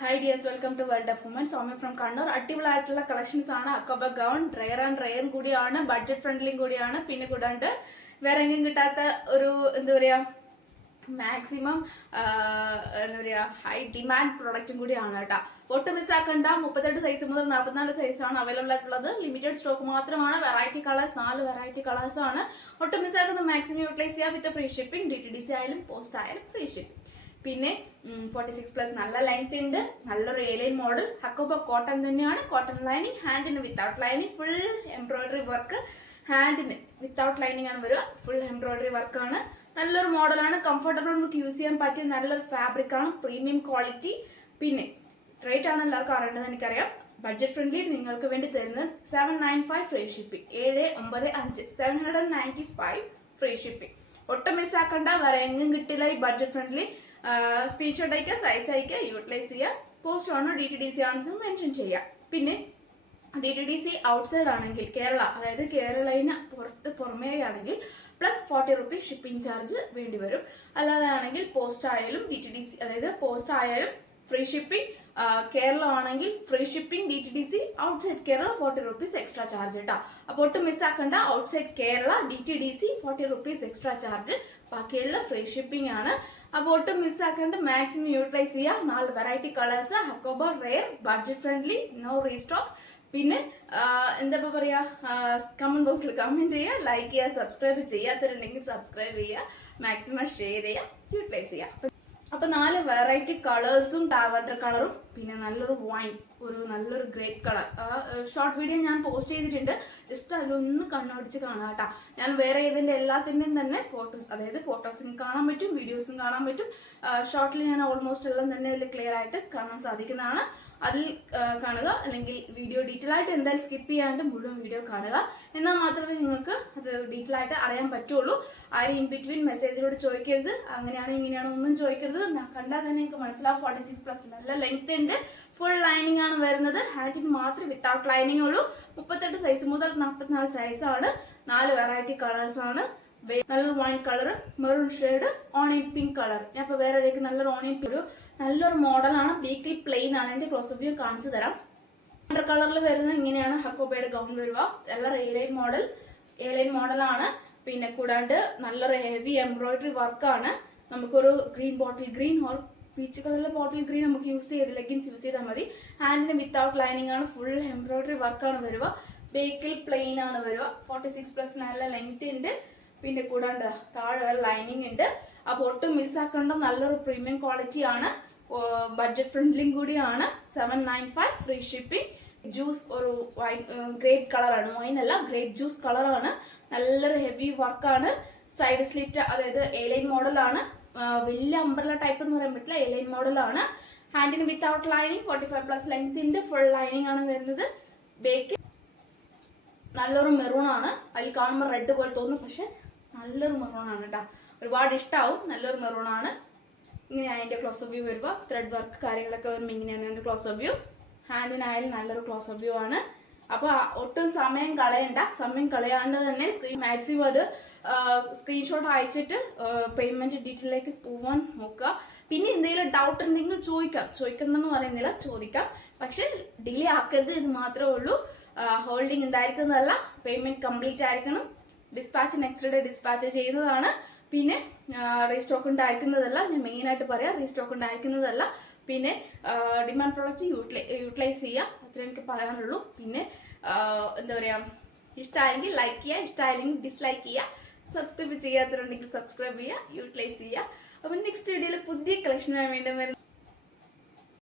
Hi dears, welcome to World of Women. Soumya from Kannur. അടിപൊളിയായിട്ടുള്ള collections ആണ്. അക്കോബ gown rare കൂടിയാണ്, budget ഫ്രണ്ട്ലിയും കൂടിയാണ്. പിന്നെ കൂടാണ്ട് വേറെ എങ്ങും കിട്ടാത്ത ഒരു എന്താ പറയാ മാക്സിമം എന്താ പറയാ ഹൈ ഡിമാൻഡ് പ്രൊഡക്റ്റും കൂടിയാണ് കേട്ടോ. ഒട്ടും മിസ്സാക്കണ്ട. 38 സൈസ് മുതൽ 44 സൈസാണ് അവൈലബിൾ ആയിട്ടുള്ളത്. ലിമിറ്റഡ് സ്റ്റോക്ക് മാത്രമാണ്. വെറൈറ്റി കളേഴ്സ് 4 വെറൈറ്റി കളേഴ്സ് ആണ്. ഒട്ടും മിസ്സാക്കുന്ന മാക്സിമം യൂട്ടിലൈസ് ചെയ്യാം വിത്ത് ഫ്രീ ഷിപ്പിംഗ്. DTDC ആയാലും പോസ്റ്റ് ആയാലും ഫ്രീ ഷിപ്പിംഗ്. പിന്നെ 46+ നല്ല ലെങ്ത് ഉണ്ട്. നല്ലൊരു എലൈൻ മോഡൽ. അക്കോബ കോട്ടൺ തന്നെയാണ്. കോട്ടൺ ലൈനിങ്, ഹാൻഡിന് without lining, full embroidery work. ഹാൻഡിന് വിത്തൗട്ട് ലൈനിങ് ആണ് വരിക. ഫുൾ എംബ്രോയിഡറി വർക്കാണ്. നല്ലൊരു മോഡലാണ്. കംഫർട്ടബിൾ നമുക്ക് യൂസ് ചെയ്യാൻ പറ്റിയ നല്ലൊരു ഫാബ്രിക് ആണ്. Premium quality. പിന്നെ റേറ്റ് ആണ് എല്ലാവർക്കും അറിയേണ്ടത് എനിക്കറിയാം. ബഡ്ജറ്റ് ഫ്രണ്ട്ലി നിങ്ങൾക്ക് വേണ്ടി തരുന്നത് 795 ഫ്രീ ഷിപ്പിംഗ്. 795 795 free shipping. ഒട്ടും മിസ്സാക്കണ്ട. വേറെ എങ്ങും കിട്ടില്ല ഈ ബഡ്ജറ്റ് ഫ്രണ്ട്ലി. സ്ക്രീൻഷോട്ട് അയക്കുക, സൈസ് അയക്കുക, യൂട്ടിലൈസ് ചെയ്യുക. പോസ്റ്റ് ആണോ DTDC ആണെന്ന് മെൻഷൻ ചെയ്യുക. പിന്നെ DTDC ഔട്ട്സൈഡ് ആണെങ്കിൽ കേരള, അതായത് കേരളത്തിന് പുറമേ ആണെങ്കിൽ +40 റുപ്പീസ് ഷിപ്പിംഗ് ചാർജ് വേണ്ടി വരും. അല്ലാതെ ആണെങ്കിൽ പോസ്റ്റ് ആയാലും DTDC, അതായത് പോസ്റ്റ് ആയാലും ഫ്രീ ഷിപ്പിംഗ്. കേരള ആണെങ്കിൽ free shipping. DTDC outside Kerala 40 rupees extra charge കേട്ടോ. അപ്പോൾ ഒട്ടും മിസ്സാക്കണ്ട. Outside Kerala DTDC 40 rupees extra charge. ബാക്കിയെല്ലാം ഫ്രീ ഷിപ്പിംഗ് ആണ്. അപ്പോൾ ഒട്ടും മിസ്സാക്കണ്ട. മാക്സിമം യൂട്ടിലൈസ് ചെയ്യുക. 4 വെറൈറ്റി കളേഴ്സ്. അക്കോബ rare, budget friendly, no restock. പിന്നെ എന്താ പറയാ, കമന്റ് ബോക്സിൽ കമന്റ് ചെയ്യുക, ലൈക്ക് ചെയ്യുക, സബ്സ്ക്രൈബ് ചെയ്യാത്തവരുണ്ടെങ്കിൽ സബ്സ്ക്രൈബ് ചെയ്യുക, മാക്സിമം ഷെയർ ചെയ്യുക, യൂട്ടിലൈസ് ചെയ്യുക. അപ്പൊ 4 വെറൈറ്റി കളേഴ്സും, ലാവൻഡർ കളറും, പിന്നെ നല്ലൊരു വൈൻ, ഒരു നല്ലൊരു ഗ്രേപ്പ് കളർ. ഷോർട്ട് വീഡിയോ ഞാൻ പോസ്റ്റ് ചെയ്തിട്ടുണ്ട്. ജസ്റ്റ് അതിലൊന്ന് കണ്ണോടിച്ച് കാണാം കേട്ടോ. ഞാൻ വേറെ ഇതിന്റെ എല്ലാത്തിൻ്റെയും തന്നെ ഫോട്ടോസ്, അതായത് ഫോട്ടോസും കാണാൻ പറ്റും, വീഡിയോസും കാണാൻ പറ്റും. ഷോർട്ടിൽ ഞാൻ ഓൾമോസ്റ്റ് എല്ലാം തന്നെ ഇതിൽ ക്ലിയർ ആയിട്ട് കാണാൻ സാധിക്കുന്നതാണ്. അതിൽ കാണുക. അല്ലെങ്കിൽ വീഡിയോ ഡീറ്റെയിൽ ആയിട്ട് എന്തായാലും സ്കിപ്പ് ചെയ്യാണ്ട് മുഴുവൻ വീഡിയോ കാണുക. എന്നാൽ മാത്രമേ നിങ്ങൾക്ക് അത് ഡീറ്റെയിൽ ആയിട്ട് അറിയാൻ പറ്റുള്ളൂ. ആരും ഇൻ ബിറ്റ്വീൻ മെസ്സേജിലൂടെ ചോദിക്കരുത്. അങ്ങനെയാണ് ഇങ്ങനെയാണ് ഒന്നും ചോദിക്കരുത്. കണ്ടാൽ തന്നെ നിങ്ങൾക്ക് മനസ്സിലാവും. 46+ നല്ല ലെങ്ത് ഉണ്ട്. ഫുൾ ലൈനിങ് ആണ് വരുന്നത്. ഹാൻഡിന് മാത്രമേ വിത്തൗട്ട് ലൈനിങ് ഉള്ളൂ. 38 സൈസ് മുതൽ 44 സൈസാണ്. 4 വെറൈറ്റി കളേഴ്സ് ആണ്. നല്ലൊരു wine colour, maroon shade, onion pink colour. ഞാൻ ഇപ്പോൾ വേറെ ഏതൊക്കെ നല്ലൊരു ഓണിയൻ പിങ്ക്, നല്ലൊരു മോഡലാണ്. ബീക്കിൽ പ്ലെയിൻ ആണ്. എൻ്റെ ക്ലോസ് വ്യൂ കാണിച്ചു തരാം. അണ്ടർ കളറിൽ വരുന്ന ഇങ്ങനെയാണ് ഹക്കോബയുടെ ഗൗൺ വരിക. എല്ലാം എലൈൻ മോഡലാണ്. പിന്നെ കൂടാണ്ട് നല്ലൊരു ഹെവി എംബ്രോയിഡറി വർക്കാണ്. നമുക്കൊരു ബോട്ടിൽ ഗ്രീൻ ഓർ പീച്ച് കളറിലെ ബോട്ടിൽ ഗ്രീൻ നമുക്ക് യൂസ് ചെയ്ത് ലെഗിൻസ് യൂസ് ചെയ്താൽ മതി. ഹാൻഡിന് വിത്തൗട്ട് ലൈനിങ് ആണ്. ഫുൾ എംബ്രോയിഡറി വർക്കാണ് വരിക. ബേക്കിൽ പ്ലെയിൻ ആണ് വരിക. 46+ നല്ല ലെങ്ത് ഉണ്ട്. പിന്നെ കൂടാണ്ട് താഴെ വരെ ലൈനിങ് ഉണ്ട്. അപ്പോൾ ഒട്ടും മിസ്സാക്കേണ്ട നല്ലൊരു പ്രീമിയം ക്വാളിറ്റി ആണ്. ബഡ്ജറ്റ് ഫ്രണ്ട്ലിയും കൂടിയാണ്. 795 ഫ്രീ ഷിപ്പിംഗ്. ജ്യൂസ് ഒരു വൈൻ ഗ്രേപ്പ് കളറാണ്. വൈൻ അല്ല, ഗ്രേപ്പ് ജ്യൂസ് കളറാണ്. നല്ലൊരു ഹെവി വർക്കാണ്. സൈഡ് സ്ലിറ്റ്, അതായത് എലൈൻ മോഡലാണ്. വലിയ അംബ്രല ടൈപ്പ് എന്ന് പറയാൻ പറ്റില്ല, എലൈൻ മോഡലാണ്. ഹാൻഡിന് വിത്തൗട്ട് ലൈനിങ്, 45+ ലെങ്ത് ഉണ്ട്. ഫുൾ ലൈനിങ് ആണ് വരുന്നത്. ബേക്ക് നല്ലൊരു മെറൂൺ ആണ്. അതിൽ കാണുമ്പോൾ റെഡ് പോലെ തോന്നും, പക്ഷെ നല്ലൊരു മെറൂൺ ആണ് കേട്ടോ. ഒരുപാട് ഇഷ്ടമാവും. നല്ലൊരു മെറൂൺ ആണ്. ഇങ്ങനെയാണ് അതിൻ്റെ ക്ലോസ് വ്യൂ വരുമ്പോൾ. ത്രെഡ് വർക്ക് കാര്യങ്ങളൊക്കെ വരുമ്പോൾ ഇങ്ങനെയാണ് അതിൻ്റെ ക്ലോസ് വ്യൂ. ഹാൻഡിനായാലും നല്ലൊരു ക്ലോസ് വ്യൂ ആണ്. അപ്പോൾ ഒട്ടും സമയം കളയണ്ട. സമയം കളയാണ്ട് തന്നെ മാക്സിമം അത് സ്ക്രീൻഷോട്ട് അയച്ചിട്ട് പേയ്മെന്റ് ഡീറ്റെയിലേക്ക് പോകാൻ നോക്കുക. പിന്നെ എന്തെങ്കിലും ഡൗട്ട് ഉണ്ടെങ്കിൽ ചോദിക്കണമെന്ന് പറയുന്നില്ല, ചോദിക്കാം. പക്ഷെ ഡിലേ ആക്കരുത് എന്ന് മാത്രമേ ഉള്ളൂ. ഹോൾഡിംഗ് ഉണ്ടായിരിക്കുന്നതല്ല, പേയ്മെന്റ് കംപ്ലീറ്റ് ആയിരിക്കണം. ഡിസ്പാച്ച് നെക്സ്റ്റ് ഡേ ഡിസ്പാച്ച് ചെയ്യുന്നതാണ്. പിന്നെ റീസ്റ്റോക്ക് ഉണ്ടായിരിക്കുന്നതല്ല. ഞാൻ മെയിനായിട്ട് പറയാം, റീസ്റ്റോക്ക് ഉണ്ടായിരിക്കുന്നതല്ല. പിന്നെ ഡിമാൻഡ് പ്രോഡക്റ്റ് യൂട്ടിലൈസ് ചെയ്യുക. അത്രേ എനിക്ക് പറയാനുള്ളൂ. പിന്നെ എന്താ പറയുക, ഇഷ്ടമായെങ്കിൽ ലൈക്ക് ചെയ്യുക, ഇഷ്ടമായില്ലെങ്കിൽ ഡിസ്ലൈക്ക് ചെയ്യുക. സബ്സ്ക്രൈബ് ചെയ്യാത്തവരുണ്ടെങ്കിൽ സബ്സ്ക്രൈബ് ചെയ്യുക, യൂട്ടിലൈസ് ചെയ്യുക. അപ്പം നെക്സ്റ്റ് വീഡിയോയിൽ പുതിയ കളക്ഷനായി വീണ്ടും വരുന്നത്.